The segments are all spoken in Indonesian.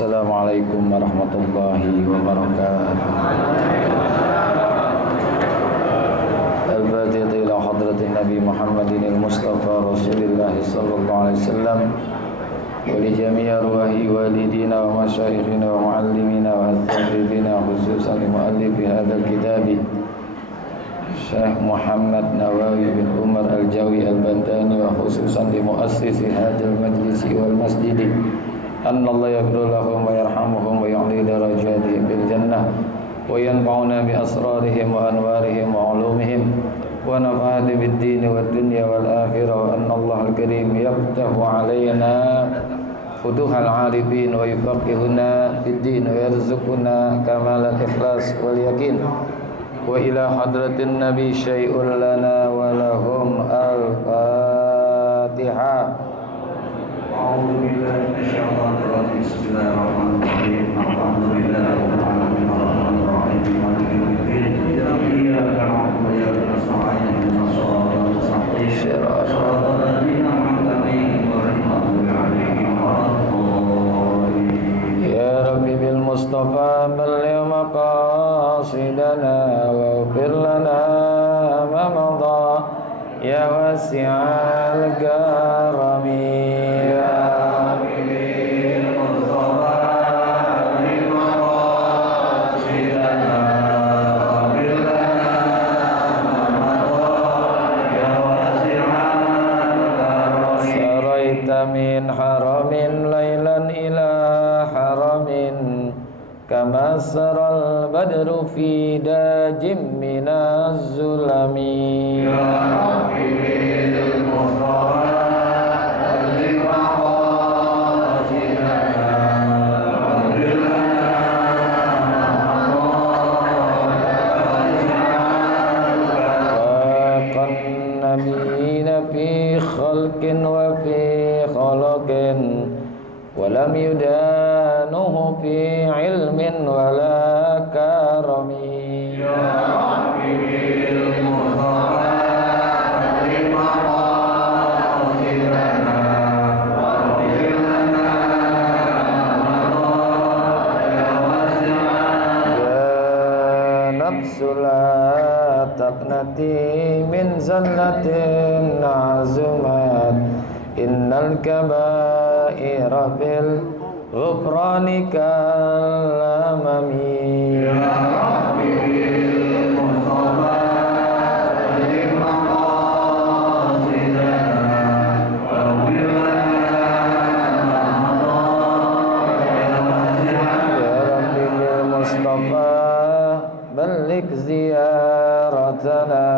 Assalamualaikum warahmatullahi wabarakatuh. Al-Fatihah ila hadratin Nabi Muhammadin al-Mustafa Rasulullah sallallahu alaihi wasallam wa li jami'i arwahi walidina wa masyayikhina wa muallimina wa asatidina khususan li muallifi hadzal kitab Syekh Muhammad Nawawi bin Umar Al-Jawi Al-Bantani wa khususan li muassisi hadzal majlisi wal masjidi anna Allah yaghfir lahum wa yarhamuhum wa yu'li darajatihim bil jannah wa yanfa'una bi asrarihim wa anwarihim wa ulumihim wa nafa'ana bid din wad dunya wal akhirah wa anna Allah al-karim yaftahu alaina futuhal arifin wa yufaqihuna fid din wa yarzuquna kamal al-ikhlas wal yakin wa ila hadratin nabi syai'un lana wa lahum al-fatihah. أعوذ بالله من الشيطان الرجيم بسم الله الرحمن الرحيم الحمد لله رب العالمين الرحمن الرحيم مالك يوم الدين إياك نعبد وإياك نستعين اهدنا الصراط المستقيم صراط الذين أنعمت عليهم غير المغضوب عليهم ولا الضالين يا ربي بالمصطفى بلغ مقاصدنا واغفر لنا ما مضى يا واسع الكرم min haramin laylan ila haramin kama saral badru fi dajim minaz zulami ya rabbi bil mustafa alli maqasidana waqan nabiyina fi khalqin wa fi ولم يدانه في علم ولا كرم يا ربي بالمصطفى لما قاصدنا واغفر لنا يا واسع يا نفس لا تقنطي من زلة عزمت إن الكبائر بالغفران كالأمم يا ربي بالمصطفى بلغ مقاصدنا واغفر لنا يا ربي بالمصطفى بلغ زيارتنا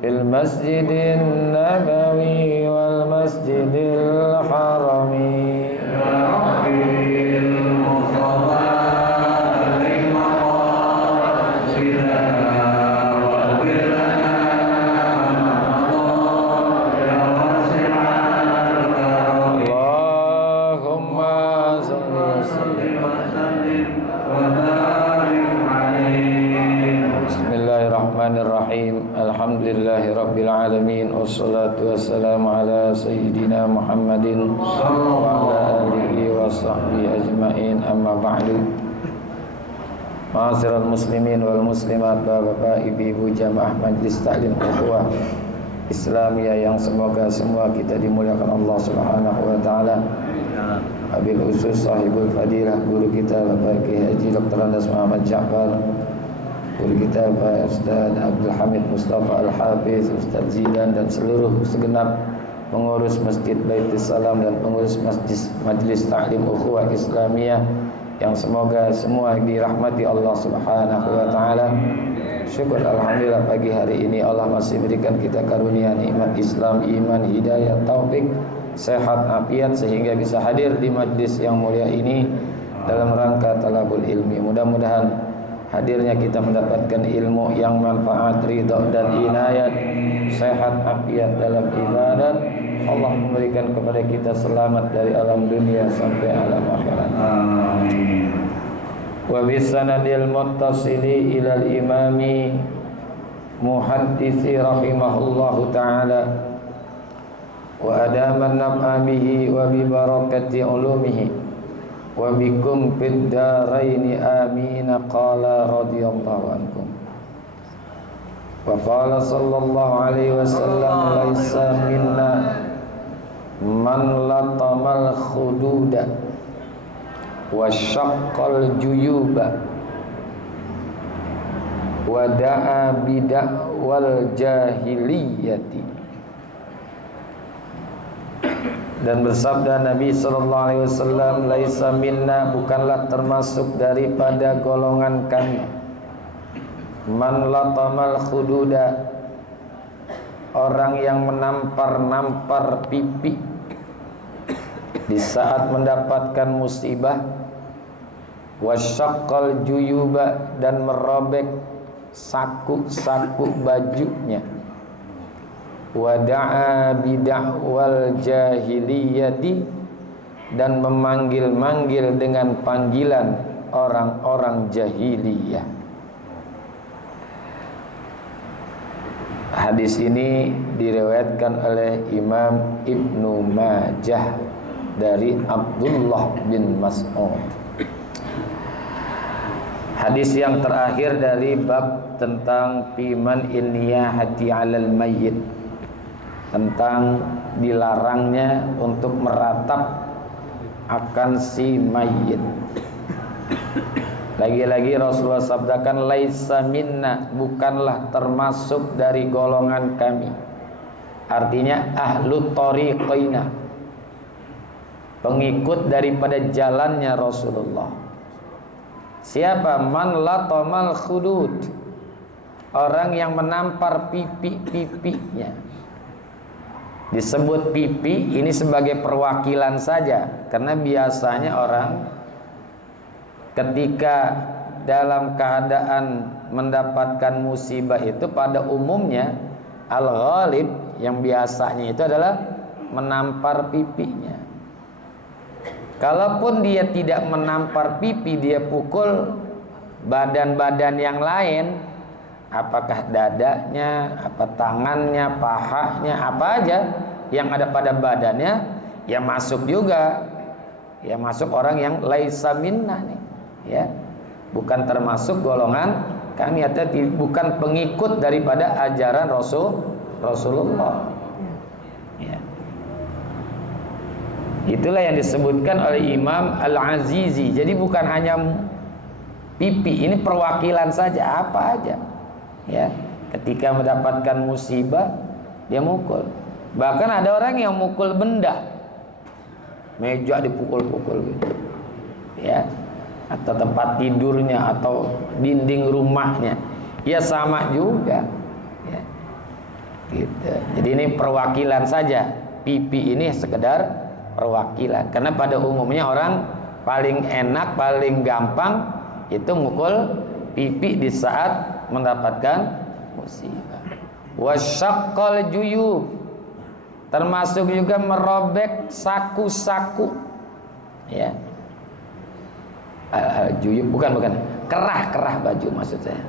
في المسجد النبوي والمسجد الحرام يا ربي المصطفى بلغ مقاصدنا واغفر لنا يا واسع الكرم اللهم صل وسلم وبارك عليه بسم الله الرحمن الرحيم alhamdulillahi rabbil alamin wassalatu wassalamu ala sayyidina Muhammadin wa ala alihi wa sahbihi ajma'in amma ba'du. Ma'asyiral muslimin wal muslimat, bapak ibu jamaah majlis taklim ukhuwah Islamiyah yang semoga semua kita dimuliakan Allah Subhanahu wa taala. Abil khusus sahibul fadilah guru kita Bapak Kiai Haji Dr. Andas Muhammad Ja'far, guru kita Pak Ustaz Abdul Hamid Mustafa Al-Hafiz, Ustaz Zidan dan seluruh segenap pengurus Masjid Baitis Salam dan pengurus Majlis Ta'lim Ukhuwah Islamiyah yang semoga semua dirahmati Allah Subhanahu wa taala. Syukur alhamdulillah pagi hari ini Allah masih berikan kita karunia nikmat Islam, iman, hidayah, taufik, sehat, afiat sehingga bisa hadir di majlis yang mulia ini dalam rangka talabul ilmi. Mudah-mudahan hadirnya kita mendapatkan ilmu yang manfaat, ridha dan inayat, sehat, afiat dalam ibadat. Allah memberikan kepada kita selamat dari alam dunia sampai alam akhirat. Amin. Wa bisanadil muttasili ilal imami muhaddisi rahimahullahu ta'ala wa adaman naf'amihi wa bi barakati ulumihi wa bikum fid daraini amin. Qala radhiyallahu ankum. Wa qala sallallahu alaihi wasallam laisa minna man latamal khududa wa syaqqal juyuba wa da'a bid'wal jahiliyati. Dan bersabda Nabi sallallahu alaihi wasallam, laisa minna, bukanlah termasuk daripada golongan kami, man latamal khududa, orang yang menampar-nampar pipi di saat mendapatkan musibah, wasyaqqal juyuba, dan merobek saku-saku bajunya, wada'a bid'wal jahiliyati, dan memanggil-manggil dengan panggilan orang-orang jahiliyah. Hadis ini diriwayatkan oleh Imam Ibnu Majah dari Abdullah bin Mas'ud. Hadis yang terakhir dari bab tentang piman inniyahati 'alal mayyit, tentang dilarangnya untuk meratap akan si mayit. Lagi-lagi Rasulullah sabdakan, laisa minna, bukanlah termasuk dari golongan kami. Artinya ahlu tariqina, pengikut daripada jalannya Rasulullah. Siapa? Man latamal khudud, orang yang menampar pipi-pipinya. Disebut pipi ini sebagai perwakilan saja, karena biasanya orang ketika dalam keadaan mendapatkan musibah itu pada umumnya al-ghalib yang biasanya itu adalah menampar pipinya. Kalaupun dia tidak menampar pipi, dia pukul badan-badan yang lain, apakah dadanya, apa tangannya, pahanya, apa aja yang ada pada badannya, ya masuk juga, ya masuk orang yang laisa minna nih, ya bukan termasuk golongan kami, atau bukan pengikut daripada ajaran Rasulullah. Ya. Itulah yang disebutkan oleh Imam Al-Azizi. Jadi bukan hanya pipi, ini perwakilan saja, apa aja. Ya, ketika mendapatkan musibah dia mukul. Bahkan ada orang yang mukul benda, meja dipukul-pukul gitu. Ya, atau tempat tidurnya atau dinding rumahnya, ya sama juga. Ya. Gitu. Jadi ini perwakilan saja. Pipi ini sekedar perwakilan, karena pada umumnya orang paling enak, paling gampang itu mukul pipi di saat mendapatkan musibah. Wasyaqqal juyub, termasuk juga merobek saku-saku. Ya. Juyub bukan kerah baju maksud saya.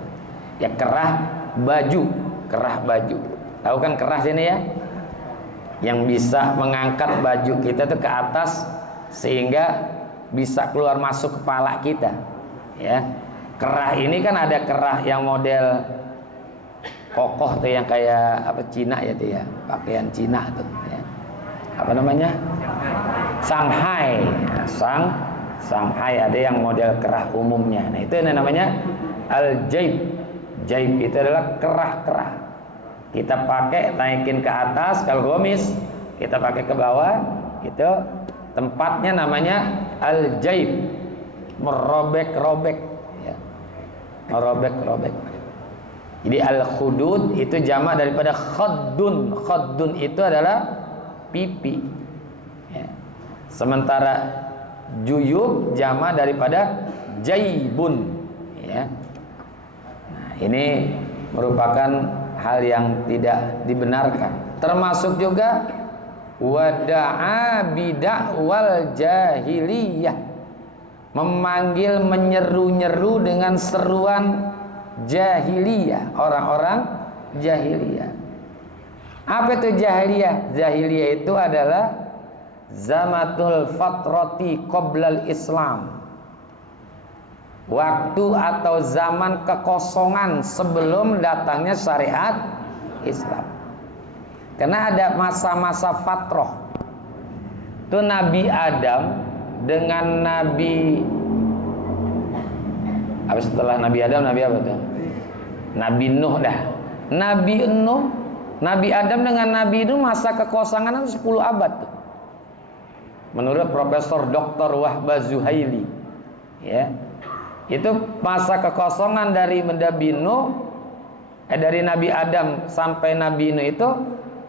Ya kerah baju. Tahu kan kerah sini ya? Yang bisa mengangkat baju kita tuh ke atas sehingga bisa keluar masuk kepala kita. Ya. Kerah ini kan ada kerah yang model kokoh tuh, yang kayak apa, Cina ya tuh ya, pakaian Cina tuh ya. Apa namanya? Shanghai. Shanghai ada yang model kerah umumnya. Nah, itu namanya al-jaib. Jaib itu adalah kerah-kerah. Kita pakai naikin ke atas, kalau gomis kita pakai ke bawah, itu tempatnya namanya al-jaib, merobek-robek ya. Merobek-robek. Jadi al-khudud itu jamak daripada khaddun. Khaddun itu adalah pipi ya. Sementara juyub jamak daripada jaibun ya. Nah, ini merupakan hal yang tidak dibenarkan. Termasuk juga wada'a bid'wal jahiliyah, memanggil, menyeru-nyeru dengan seruan jahiliyah, orang-orang jahiliyah. Apa itu jahiliyah? Jahiliyah itu adalah zamatul fatrati qoblal Islam, waktu atau zaman kekosongan sebelum datangnya syariat Islam. Karena ada masa-masa fatroh. Itu Nabi Adam dengan Nabi apa setelah Nabi Adam, Nabi apa tuh? Nabi Nuh dah. Nabi Nuh, Nabi Adam dengan Nabi Nuh masa kekosongan itu 10 abad tuh. Menurut Profesor Dr. Wahbah Zuhaili, ya. Itu masa kekosongan dari Nabi Nuh, dari Nabi Adam sampai Nabi Nuh itu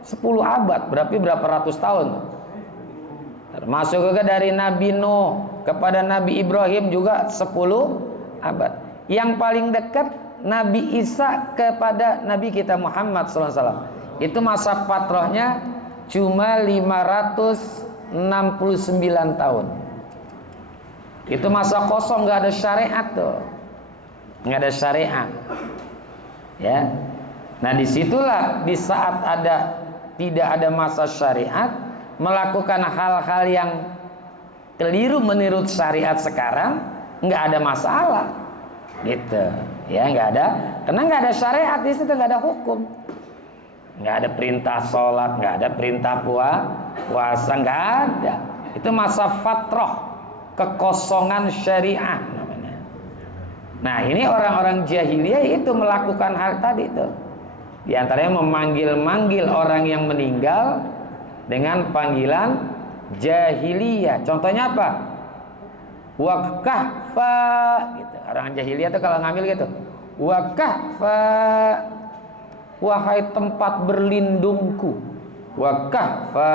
10 abad, berarti berapa ratus tahun. Termasuk juga dari Nabi Nuh kepada Nabi Ibrahim juga 10 abad. Yang paling dekat Nabi Isa kepada Nabi kita Muhammad SAW, itu masa patrohnya cuma 569 tahun. Itu masa kosong, nggak ada syariat tuh, nggak ada syariat, ya. Nah disitulah di saat tidak ada masa syariat, melakukan hal-hal yang keliru menurut syariat sekarang nggak ada masalah, gitu, ya nggak ada, karena nggak ada syariat di situ, nggak ada hukum, nggak ada perintah sholat, nggak ada perintah puasa, nggak ada. Itu masa fatroh, kekosongan syariah namanya. Nah ini orang-orang jahiliyah itu melakukan hal tadi itu. Di antaranya memanggil-manggil orang yang meninggal dengan panggilan jahiliyah. Contohnya apa? Wakahfa gitu. Orang jahiliyah itu kalau ngambil gitu, wakahfa, wahai tempat berlindungku. Wakahfa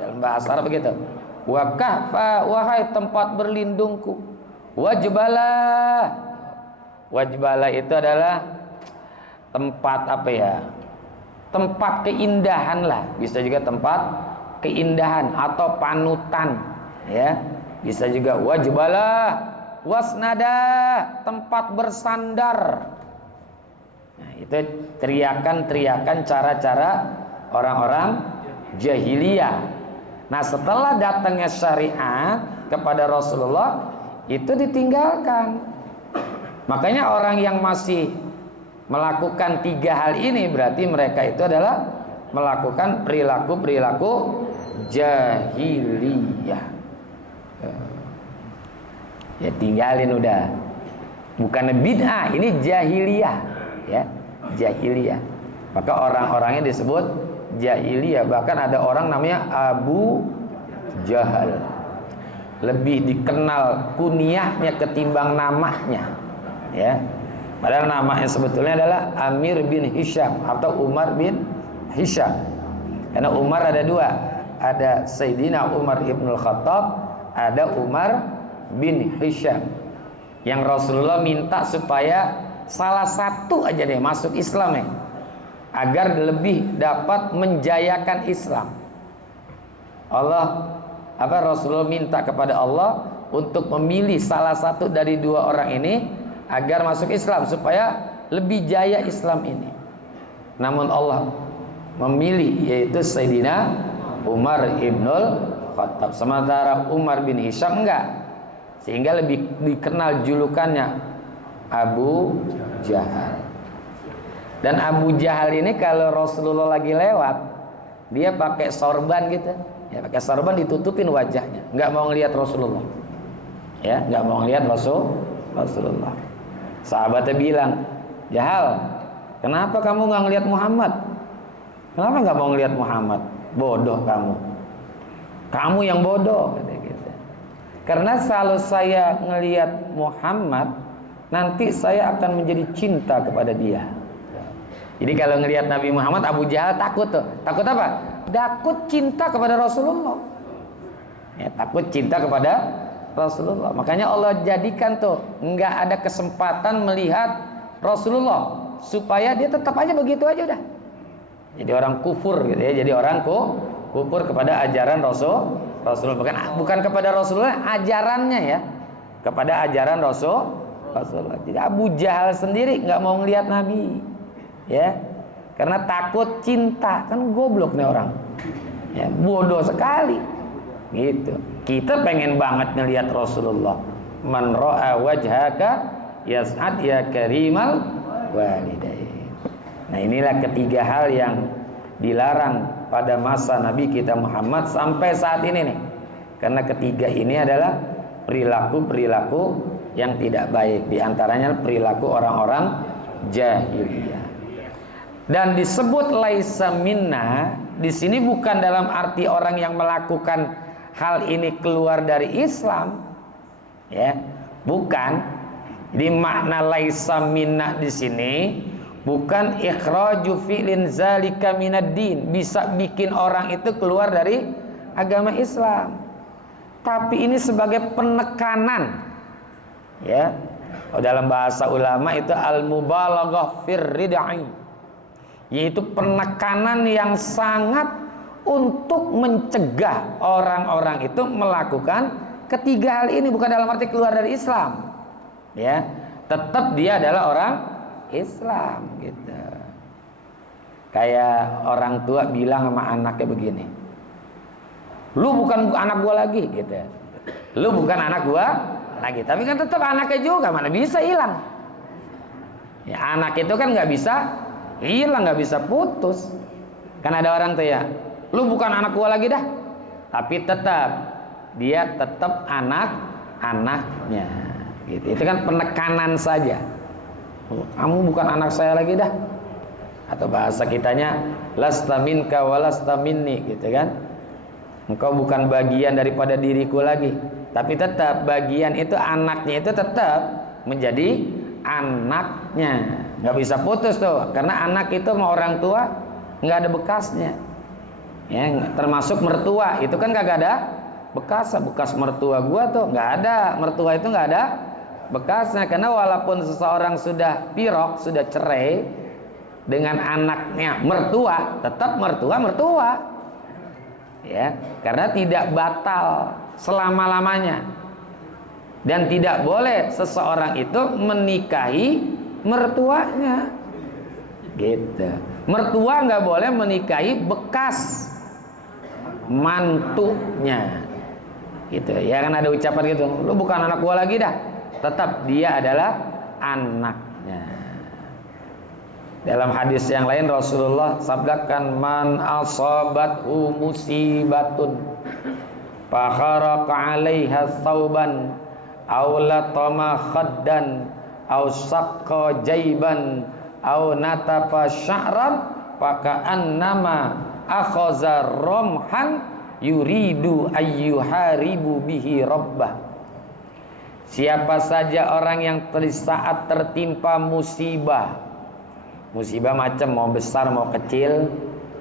dalam bahasa Arab begitu. Wakahfa, wahai tempat berlindungku. Wajbalah, wajbalah itu adalah tempat apa ya? Tempat keindahan lah, bisa juga tempat keindahan atau panutan, ya. Bisa juga wajbalah, wasnada, tempat bersandar. Nah, itu teriakan-teriakan cara-cara orang-orang jahiliyah. Nah setelah datangnya syariat kepada Rasulullah, itu ditinggalkan. Makanya orang yang masih melakukan 3 hal ini, berarti mereka itu adalah melakukan perilaku-perilaku jahiliyah. Ya tinggalin udah. Bukan bid'ah, ini jahiliyah, ya, jahiliyah. Maka orang-orangnya disebut jahiliyah. Bahkan ada orang namanya Abu Jahal, lebih dikenal kunyahnya ketimbang namanya, ya. Padahal namanya sebetulnya adalah Amir bin Hisham atau Umar bin Hisham. Karena Umar ada 2, ada Sayyidina Umar ibnul Khattab, ada Umar bin Hisham. Yang Rasulullah minta supaya salah satu aja deh masuk Islam, ya, agar lebih dapat menjayakan Islam. Rasulullah minta kepada Allah untuk memilih salah satu dari 2 orang ini agar masuk Islam supaya lebih jaya Islam ini. Namun Allah memilih yaitu Sayyidina Umar ibnul Khattab, sementara Umar bin Hisham enggak, sehingga lebih dikenal julukannya Abu Jahal. Dan Abu Jahal ini kalau Rasulullah lagi lewat, dia pakai sorban gitu, ya, pakai sorban ditutupin wajahnya, nggak mau ngelihat Rasulullah, ya, nggak mau ngelihat Rasulullah. Sahabatnya bilang, Jahal, kenapa kamu nggak ngelihat Muhammad? Kenapa nggak mau ngelihat Muhammad? Bodoh kamu yang bodoh, gitu. Karena kalau saya ngelihat Muhammad, nanti saya akan menjadi cinta kepada dia. Jadi kalau ngelihat Nabi Muhammad, Abu Jahal takut tuh. Takut apa? Takut cinta kepada Rasulullah. Ya, takut cinta kepada Rasulullah. Makanya Allah jadikan tuh nggak ada kesempatan melihat Rasulullah, supaya dia tetap aja begitu aja udah. Jadi orang kufur gitu ya. Jadi orang kufur kepada ajaran Rasulullah. Bukan kepada Rasulullah, ajarannya ya. Kepada ajaran Rasulullah. Jadi Abu Jahal sendiri nggak mau ngelihat Nabi, ya, karena takut cinta. Kan goblok nih orang, ya, bodoh sekali. Gitu. Kita pengen banget ngelihat Rasulullah. Man ra'a wajhaka yas'ad ya karimal walidain. Nah, inilah ketiga hal yang dilarang pada masa Nabi kita Muhammad sampai saat ini nih. Karena ketiga ini adalah perilaku-perilaku yang tidak baik, di antaranya perilaku orang-orang jahiliyah. Dan disebut laisa minna di sini bukan dalam arti orang yang melakukan hal ini keluar dari Islam, ya, bukan. Jadi makna laisa minna di sini bukan ikhraju fi'lin zalika minad din, bisa bikin orang itu keluar dari agama Islam. Tapi ini sebagai penekanan, ya. Dalam bahasa ulama itu al-mubalaghah fir rid'i, yaitu penekanan yang sangat untuk mencegah orang-orang itu melakukan ketiga hal ini, bukan dalam arti keluar dari Islam, ya. Tetap dia adalah orang Islam, gitu. Kayak orang tua bilang sama anaknya begini, lu bukan anak gua lagi, gitu. Lu bukan anak gua lagi, tapi kan tetap anaknya juga, mana bisa hilang. Ya, anak itu kan nggak bisa hilang, nggak bisa putus. Kan ada orang tuh ya, lu bukan anak gua lagi dah, tapi tetap dia tetap anaknya, gitu. Itu kan penekanan saja. Kamu bukan anak saya lagi dah, atau bahasa kitanya lasta minka walasta minni, gitu kan. Engkau bukan bagian daripada diriku lagi, tapi tetap bagian itu, anaknya itu tetap menjadi anaknya, nggak bisa putus tuh. Karena anak itu sama orang tua nggak ada bekasnya, ya. Termasuk mertua itu kan kagak ada bekas mertua gua tuh nggak ada, mertua itu nggak ada bekasnya. Karena walaupun seseorang sudah pirok, sudah cerai dengan anaknya mertua, tetap mertua, ya. Karena tidak batal selama-lamanya, dan tidak boleh seseorang itu menikahi mertuanya, gitu. Mertua nggak boleh menikahi bekas mantunya, gitu. Ya kan ada ucapan gitu, lu bukan anak gua lagi dah, tetap dia adalah anaknya. Dalam hadis yang lain Rasulullah sabdakan, man asabathu musibatun fakharaqa 'alaiha thawban aw latama khaddan aw saqqa jayban aw natafa sya'ran faka'annama akhaza ramhan yuridu ayyuharibu bihi rabbah. Siapa saja orang yang di saat tertimpa musibah macam mau besar mau kecil,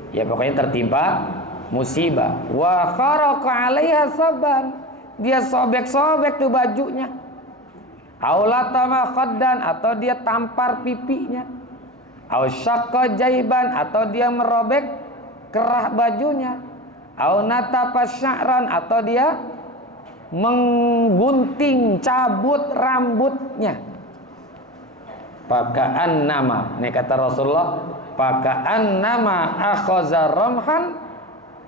ya pokoknya tertimpa musibah, wa kharaqa 'alaiha saban, dia sobek-sobek tuh bajunya, aulatama khaddan, atau dia tampar pipinya, au syaqqa jaiban, atau dia merobek kerah bajunya, au natafa sya'ran, atau dia menggunting, cabut rambutnya. Paka'an nama, ini kata Rasulullah, paka'an nama akhaza ramhan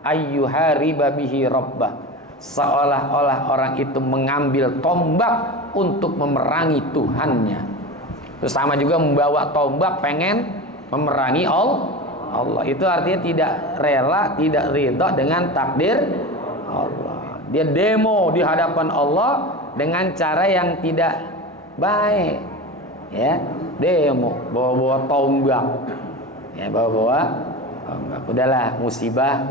ayyuhariba bihi rabbah, seolah-olah orang itu mengambil tombak untuk memerangi Tuhannya. Terus sama juga membawa tombak pengen memerangi Allah. Itu artinya tidak rela, tidak ridha dengan takdir Allah. Dia demo di hadapan Allah dengan cara yang tidak baik, ya. Demo bawa-bawa tombak, ya, bawa-bawa tombak. Udahlah, musibah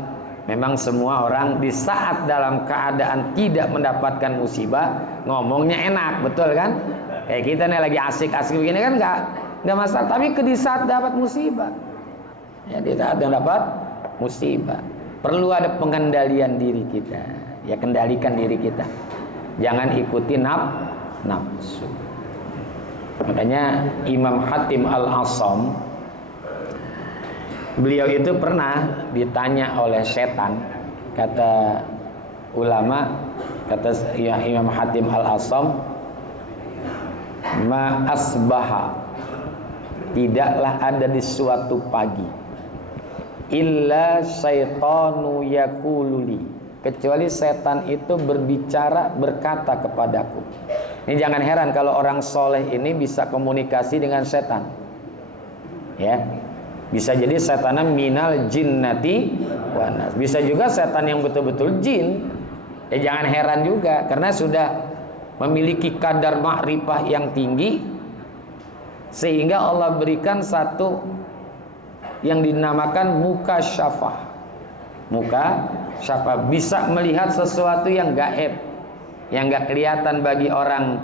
memang semua orang di saat dalam keadaan tidak mendapatkan musibah ngomongnya enak, betul kan? Kayak kita nih lagi asik-asik begini kan nggak masalah, tapi di saat dapat musibah, ya, di saat dapat musibah perlu ada pengendalian diri kita, ya, kendalikan diri kita, jangan ikuti nafsu. Makanya Imam Hatim Al-Asam, beliau itu pernah ditanya oleh setan, kata ulama, kata ya Imam Hatim Al-Asam, ma asbaha, tidaklah ada di suatu pagi, illa syaitanu yaqululi, kecuali setan itu berbicara, berkata kepadaku. Ini jangan heran kalau orang soleh ini bisa komunikasi dengan setan. Ya, bisa jadi setannya minal jinnati wanas. Bisa juga setan yang betul-betul jin. Ya jangan heran juga, karena sudah memiliki kadar makrifah yang tinggi, sehingga Allah berikan satu yang dinamakan mukasyafah. Mukasyafah, bisa melihat sesuatu yang gaib, yang gak kelihatan bagi orang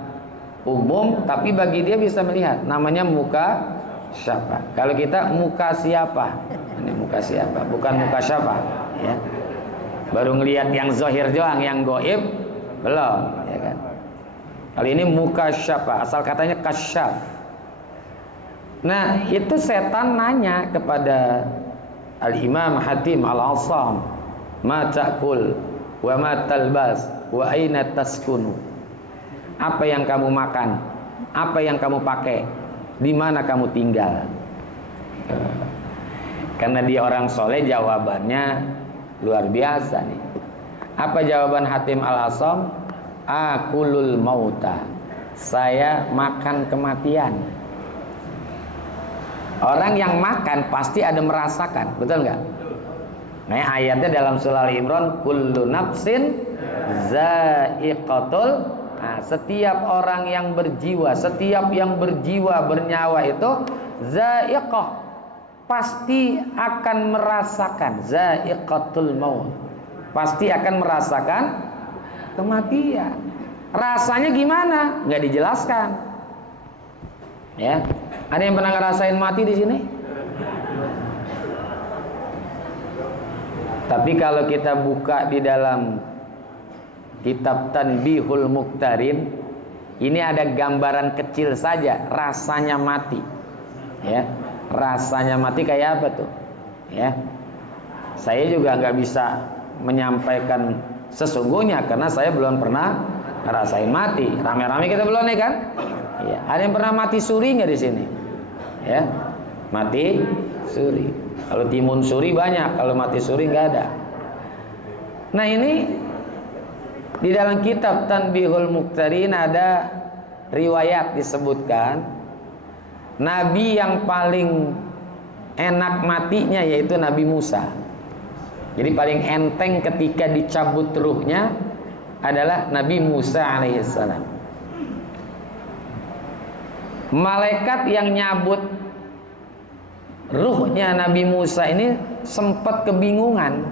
umum, tapi bagi dia bisa melihat. Namanya mukasyafah. Kalau kita muka siapa? Ini muka siapa? Bukan mukasyafah, ya. Baru ngelihat yang zahir doang, yang gaib belum, ya kan? Kali ini mukasyafah, asal katanya kasyaf. Nah, itu setan nanya kepada Al-Imam Hatim Al-Asam, ma ta'kul wa ma talbas wa aina taskunu. Apa yang kamu makan, apa yang kamu pakai, di mana kamu tinggal? Karena dia orang soleh, jawabannya luar biasa nih. Apa jawaban Hatim Al-Asam? Akulul mauta. Saya makan kematian. Orang yang makan pasti ada merasakan, betul nggak? Nah, ayatnya dalam surah Al-Imran, kullu nafsin za'iqatul. Nah, setiap orang yang berjiwa, setiap yang berjiwa, bernyawa itu za'iqah, pasti akan merasakan za'iqatul maut. Pasti akan merasakan kematian. Rasanya gimana? Nggak dijelaskan. Ya, ada yang pernah ngerasain mati di sini? Tapi kalau kita buka di dalam kitab Tanbihul Muqtarin, ini ada gambaran kecil saja rasanya mati. Ya, rasanya mati kayak apa tuh? Ya, saya juga nggak bisa menyampaikan sesungguhnya karena saya belum pernah ngerasain mati. Rame-rame kita belum nih kan? Ya, ada yang pernah mati suri nggak di sini? Ya, mati suri. Kalau timun suri banyak, kalau mati suri nggak ada. Nah, ini di dalam kitab Tanbihul Muqtarin ada riwayat disebutkan nabi yang paling enak matinya yaitu Nabi Musa. Jadi paling enteng ketika dicabut ruhnya adalah Nabi Musa alaihissalam. Malaikat yang nyabut ruhnya Nabi Musa ini sempat kebingungan.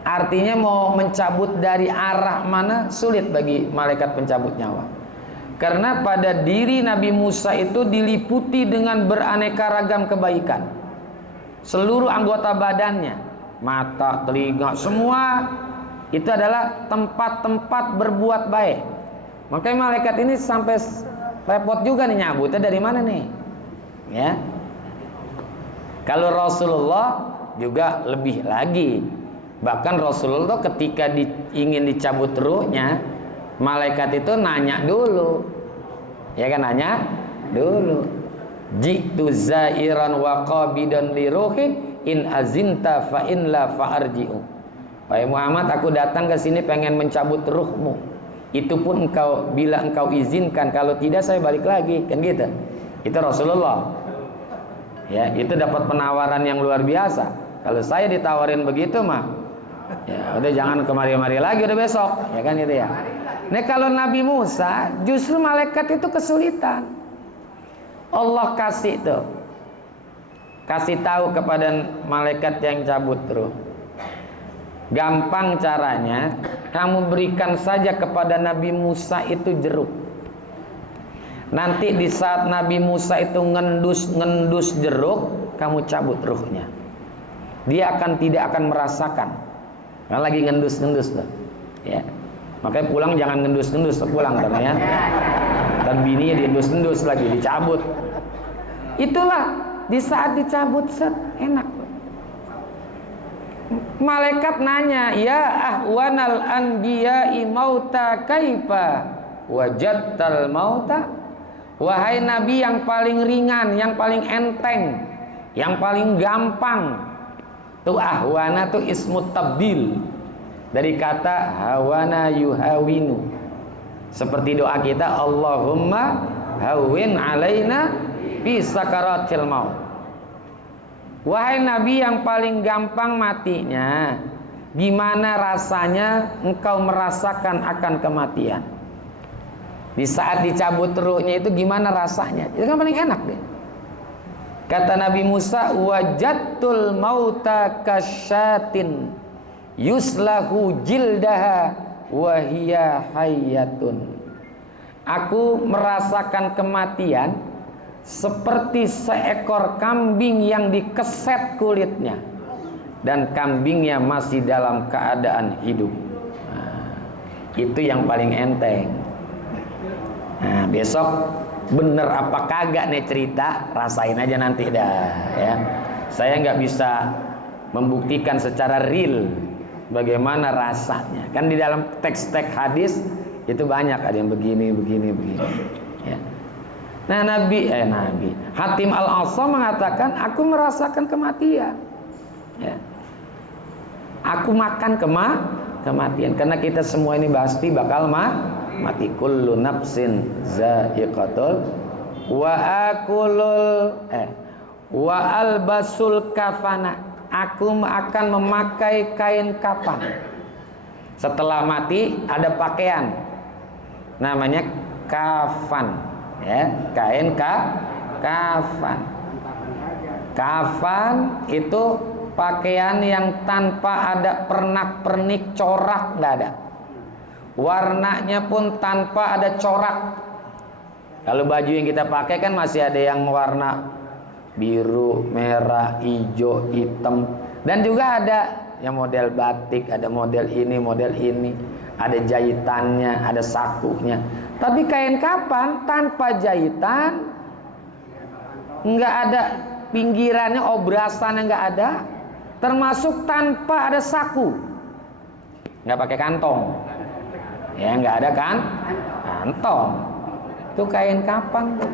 Artinya mau mencabut dari arah mana sulit bagi malaikat pencabut nyawa. Karena pada diri Nabi Musa itu diliputi dengan beraneka ragam kebaikan. Seluruh anggota badannya, mata, telinga, semua itu adalah tempat-tempat berbuat baik. Makanya malaikat ini sampai repot juga nih nyabutnya dari mana nih, ya. Kalau Rasulullah juga lebih lagi. Bahkan Rasulullah ketika ingin dicabut ruhnya, malaikat itu nanya dulu, ya kan, nanya dulu. Jitu zairan wa qabidan li ruhi in azinta fa in la fa arji'u. Wahai Muhammad, aku datang ke sini pengen mencabut ruhmu. Itu pun engkau, bila engkau izinkan, kalau tidak saya balik lagi, kan gitu. Itu Rasulullah. Ya, itu dapat penawaran yang luar biasa. Kalau saya ditawarin begitu mah, ya udah jangan kemari-mari lagi, udah besok, ya kan itu ya. Nah, kalau Nabi Musa justru malaikat itu kesulitan. Allah kasih tahu kepada malaikat yang cabut ruh. Gampang caranya, kamu berikan saja kepada Nabi Musa itu jeruk. Nanti di saat Nabi Musa itu ngendus jeruk, kamu cabut ruhnya. Dia tidak akan merasakan. Kan lagi ngendus tuh. Ya. Makanya pulang jangan ngendus pulang kan ya. Dan bininya diendus lagi, dicabut. Itulah di saat dicabut enak. Malaikat nanya, ya ahwanal anbiya'i mauta kaifa wajadtal mauta. Wahai nabi yang paling ringan, yang paling enteng, yang paling gampang. Tuh ahwana tuh ismut tabdil. dari kata hawana yuhawinu. Seperti doa kita, Allahumma hawin alaina fi sakaratil maut. Wahai Nabi yang paling gampang matinya, gimana rasanya engkau merasakan akan kematian? Di saat dicabut ruhnya itu gimana rasanya? Itu kan paling enak deh. Kata Nabi Musa, wajadtul mauta kasyatin yuslahu jildaha wahia hayyatun. Aku merasakan kematian seperti seekor kambing yang dikeset kulitnya dan kambingnya masih dalam keadaan hidup. Nah, itu yang paling enteng. Nah, besok bener apa kagak nih cerita, rasain aja nanti dah ya. Saya nggak bisa membuktikan secara real bagaimana rasanya. Kan di dalam teks-teks hadis itu banyak, ada yang begini ya. Nah, Nabi Hatim Al-Asam mengatakan, aku merasakan kematian ya. Aku makan kematian, karena kita semua ini pasti bakal mati. Kullu nafsin za'iqatul wa albasul kafana. Aku akan memakai kain kafan. Setelah mati ada pakaian namanya kafan ya, kain kafan. Kafan itu pakaian yang tanpa ada pernak-pernik corak, nggak ada. Warnanya pun tanpa ada corak. Kalau baju yang kita pakai kan masih ada yang warna biru, merah, hijau, hitam, dan juga ada yang model batik, ada model ini, ada jahitannya, ada sakunya. Tapi kain kafan tanpa jahitan, nggak ada pinggirannya, obrasannya nggak ada, termasuk tanpa ada saku, nggak pakai kantong. Ya, nggak ada kan kantong. Itu kain kafan tuh.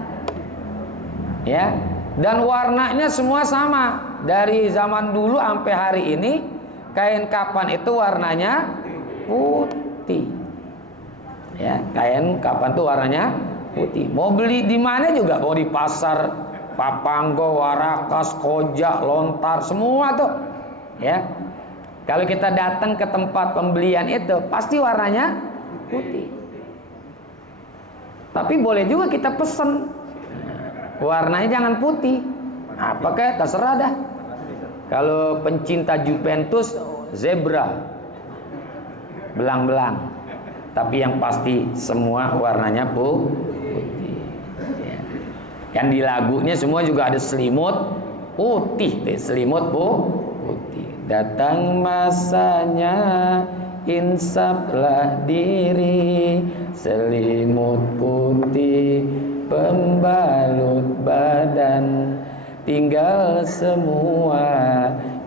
Ya, dan warnanya semua sama. Dari zaman dulu sampai hari ini kain kafan itu warnanya putih. Ya, kain kafan itu warnanya putih. Mau beli di mana juga, mau di pasar Papanggo, Warakas, Koja, Lontar, semua tuh. Ya. Kalau kita datang ke tempat pembelian itu pasti warnanya putih. Tapi boleh juga kita pesen warnanya jangan putih, apa kayak terserah dah. Kalau pencinta Juventus, zebra, belang-belang. Tapi yang pasti semua warnanya putih ya. Kan di lagunya semua juga ada selimut putih, selimut putih. Datang masanya, insaplah diri, selimut putih pembalut badan, tinggal semua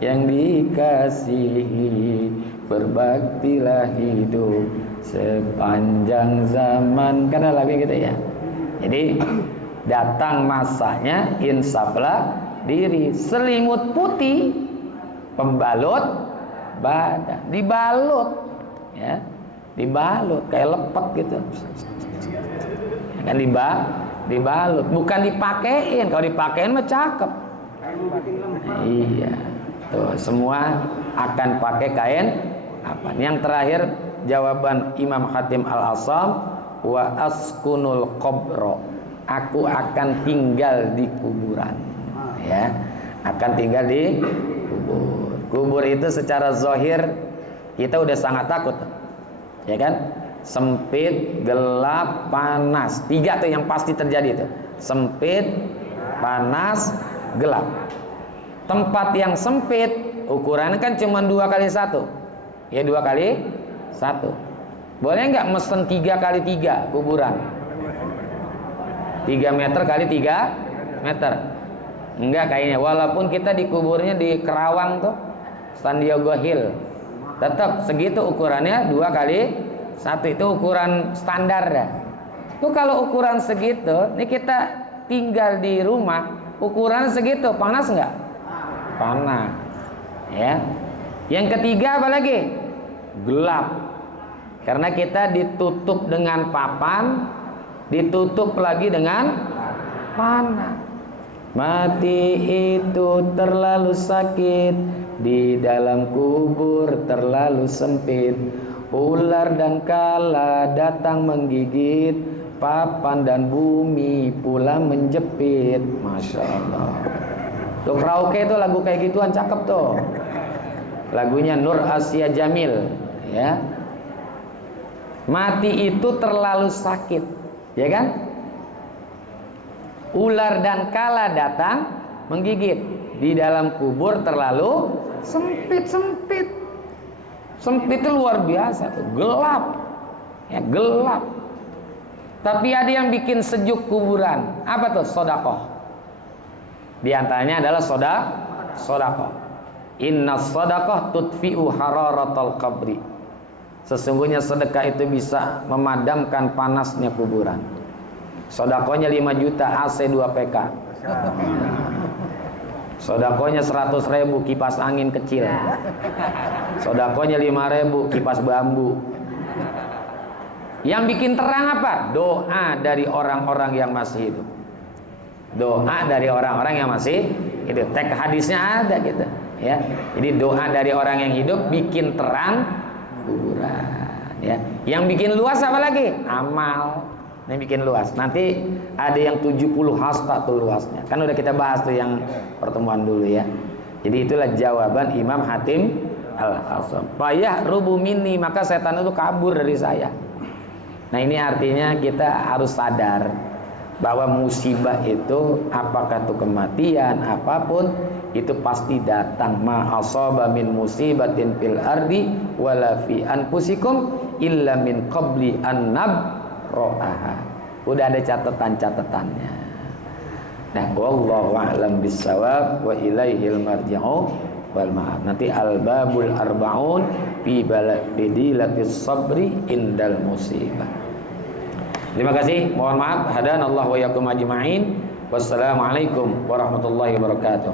yang dikasihi, berbaktilah hidup sepanjang zaman. Kan ada lagu gitu ya. Jadi datang masanya, insaplah diri, selimut putih pembalut badan, dibalut ya, dibalut kayak lepet gitu kan, dibalut, bukan dipakein. Kalau dipakein mah cakep. Iya tuh, semua akan pakai kain apa. Yang terakhir jawaban Imam Hatim Al-Asam, wa askunul qabro, aku akan tinggal di kuburan ya, akan tinggal di kubur. Kubur itu secara zahir kita udah sangat takut, ya kan? Sempit, gelap, panas. 3 tuh yang pasti terjadi tuh. Sempit, panas, gelap. Tempat yang sempit ukurannya kan cuma 2x1. Ya 2x1. Boleh nggak mesen 3x3 kuburan? 3 meter kali 3 meter. Enggak kayaknya. Walaupun kita dikuburnya di Kerawang tuh, San Diego Hill, tetap segitu ukurannya, 2x1. Itu ukuran standar dah. Tuh kalau ukuran segitu, ini kita tinggal di rumah, ukuran segitu, panas nggak? Panas. Ya. Yang ketiga apa lagi? gelap. Karena kita ditutup dengan papan, ditutup lagi dengan panah. Mati itu terlalu sakit, di dalam kubur terlalu sempit. Ular dan kala datang menggigit, papan dan bumi pula menjepit. Masya Allah. Tuh karaoke itu lagu kayak gituan cakep tuh. Lagunya Nur Asia Jamil, ya. Mati itu terlalu sakit, ya kan? Ular dan kala datang menggigit, di dalam kubur terlalu sempit. Sempit itu luar biasa tuh, gelap. Ya, gelap. Tapi ada yang bikin sejuk kuburan. Apa tuh? Sedekah. Di antaranya adalah sedekah. Inna sedekah tudfi'u hararatal qabri. Sesungguhnya sedekah itu bisa memadamkan panasnya kuburan. Sedekahnya 5 juta AC 2 PK. Sedekahnya 100.000 kipas angin kecil. Sedekahnya 5.000 kipas bambu. Yang bikin terang apa? Doa dari orang-orang yang masih hidup. Doa dari orang-orang yang masih hidup. Teks hadisnya ada gitu, ya. Jadi doa dari orang yang hidup bikin terang kuburan, ya. Yang bikin luas apa lagi? Amal. Ini bikin luas. Nanti ada yang 70 hasta tuh luasnya. Kan udah kita bahas tuh yang pertemuan dulu, ya. Jadi itulah jawaban Imam Hatim Al-Asam. Payah rubu minni, maka setan itu kabur dari saya. Nah, ini artinya kita harus sadar bahwa musibah itu, apakah itu kematian, apapun itu pasti datang. Ma asaba min musibatin fil ardi wala fi anfusikum illa min qabli an nabraha. Udah ada catatan-catatannya. Nah, wallahu a'lam bissawab wa ilaihil marji'u wal ma'ab. Nanti al-babul arba'un fi badilatis sabri indal musibah. Terima kasih. Mohon maaf. Hadanallahu wa yakum ajma'in. Wassalamualaikum warahmatullahi wabarakatuh.